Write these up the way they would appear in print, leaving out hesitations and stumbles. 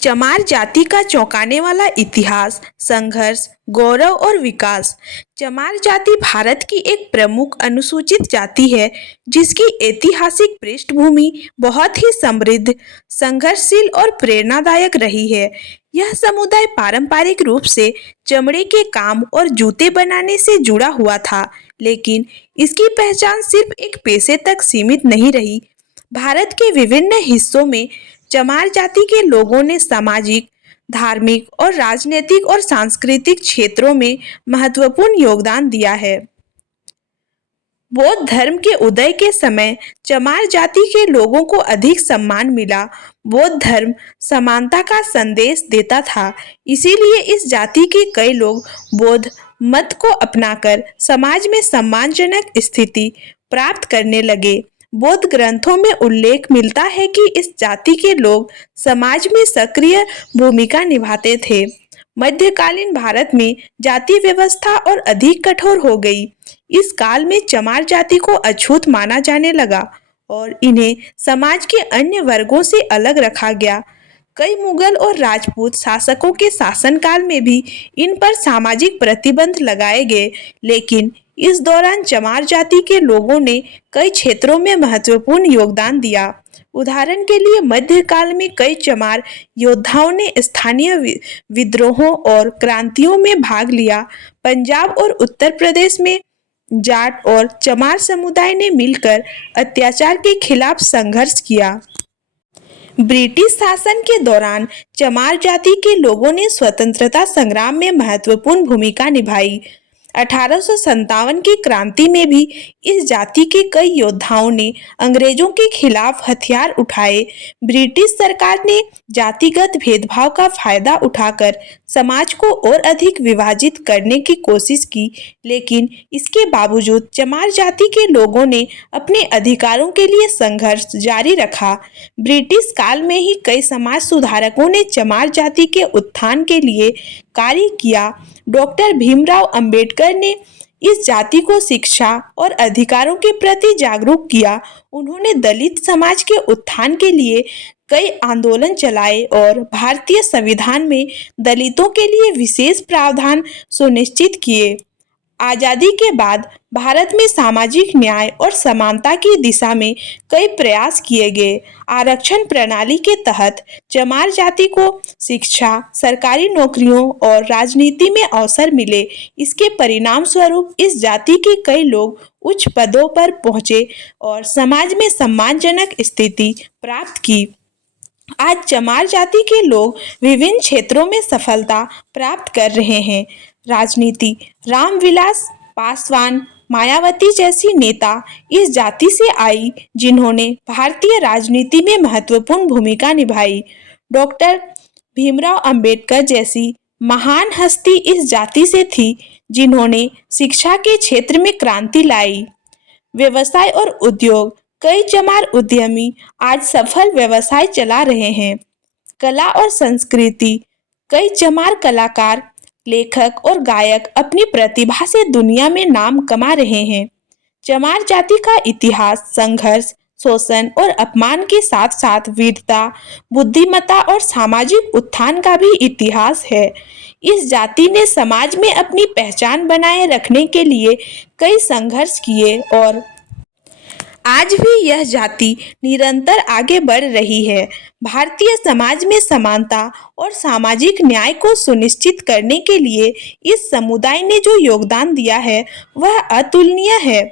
चमार जाति का चौंकाने वाला इतिहास, संघर्ष, गौरव और विकास। चमार जाति भारत की एक प्रमुख अनुसूचित जाति है जिसकी ऐतिहासिक पृष्ठभूमि बहुत ही समृद्ध, संघर्षशील और प्रेरणादायक रही है। यह समुदाय पारंपरिक रूप से चमड़े के काम और जूते बनाने से जुड़ा हुआ था, लेकिन इसकी पहचान सिर्फ एक पेशे तक सीमित नहीं रही। भारत के विभिन्न हिस्सों में चमार जाति के लोगों ने सामाजिक, धार्मिक और राजनीतिक और सांस्कृतिक क्षेत्रों में महत्वपूर्ण योगदान दिया है। बौद्ध धर्म के उदय के समय चमार जाति के लोगों को अधिक सम्मान मिला। बौद्ध धर्म समानता का संदेश देता था, इसीलिए इस जाति के कई लोग बौद्ध मत को अपनाकर समाज में सम्मानजनक स्थिति प्राप्त करने लगे। बौद्ध ग्रंथों में उल्लेख मिलता है कि इस जाति के लोग समाज में सक्रिय भूमिका निभाते थे। मध्यकालीन भारत में जाति व्यवस्था और अधिक कठोर हो गई। इस काल में चमार जाति को अछूत माना जाने लगा और इन्हें समाज के अन्य वर्गों से अलग रखा गया। कई मुगल और राजपूत शासकों के शासनकाल में भी इन पर सामाजिक प्रतिबंध लगाए गए, लेकिन इस दौरान चमार जाति के लोगों ने कई क्षेत्रों में महत्वपूर्ण योगदान दिया। उदाहरण के लिए मध्यकाल में कई चमार योद्धाओं ने स्थानीय विद्रोहों और क्रांतियों में भाग लिया। पंजाब और उत्तर प्रदेश में जाट और चमार समुदाय ने मिलकर अत्याचार के खिलाफ संघर्ष किया। ब्रिटिश शासन के दौरान चमार जाति के लोगों ने स्वतंत्रता संग्राम में महत्वपूर्ण भूमिका निभाई। 1857 की क्रांति में भी इस जाति के कई योद्धाओं ने अंग्रेजों के खिलाफ हथियार उठाए। ब्रिटिश सरकार ने जातिगत भेदभाव का फायदा उठाकर समाज को और अधिक विभाजित करने की कोशिश की, लेकिन इसके बावजूद चमार जाति के लोगों ने अपने अधिकारों के लिए संघर्ष जारी रखा। ब्रिटिश काल में ही कई समाज सुधारकों ने चमार जाति के उत्थान के लिए कार्य किया। डॉक्टर भीमराव अंबेडकर ने इस जाति को शिक्षा और अधिकारों के प्रति जागरूक किया। उन्होंने दलित समाज के उत्थान के लिए कई आंदोलन चलाए और भारतीय संविधान में दलितों के लिए विशेष प्रावधान सुनिश्चित किए। आज़ादी के बाद भारत में सामाजिक न्याय और समानता की दिशा में कई प्रयास किए गए। आरक्षण प्रणाली के तहत चमार जाति को शिक्षा, सरकारी नौकरियों और राजनीति में अवसर मिले। इसके परिणाम स्वरूप इस जाति के कई लोग उच्च पदों पर पहुंचे और समाज में सम्मानजनक स्थिति प्राप्त की। आज चमार जाति के लोग विभिन्न क्षेत्रों में सफलता प्राप्त कर रहे हैं। राजनीति, रामविलास पासवान, मायावती जैसी नेता इस जाति से आई जिन्होंने भारतीय राजनीति में महत्वपूर्ण भूमिका निभाई। डॉक्टर भीमराव अंबेडकर जैसी महान हस्ती इस जाति से थी जिन्होंने शिक्षा के क्षेत्र में क्रांति लाई। व्यवसाय और उद्योग, कई चमार उद्यमी आज सफल व्यवसाय चला रहे हैं। कला और संस्कृति, कई चमार कलाकार, लेखक और गायक अपनी प्रतिभा से दुनिया में नाम कमा रहे हैं। चमार जाति का इतिहास संघर्ष, शोषण और अपमान के साथ साथ वीरता, बुद्धिमत्ता और सामाजिक उत्थान का भी इतिहास है। इस जाति ने समाज में अपनी पहचान बनाए रखने के लिए कई संघर्ष किए और आज भी यह जाति निरंतर आगे बढ़ रही है। भारतीय समाज में समानता और सामाजिक न्याय को सुनिश्चित करने के लिए इस समुदाय ने जो योगदान दिया है वह अतुलनीय है।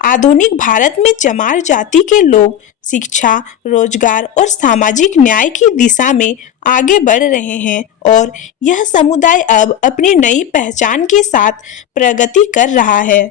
आधुनिक भारत में चमार जाति के लोग शिक्षा, रोजगार और सामाजिक न्याय की दिशा में आगे बढ़ रहे हैं और यह समुदाय अब अपनी नई पहचान के साथ प्रगति कर रहा है।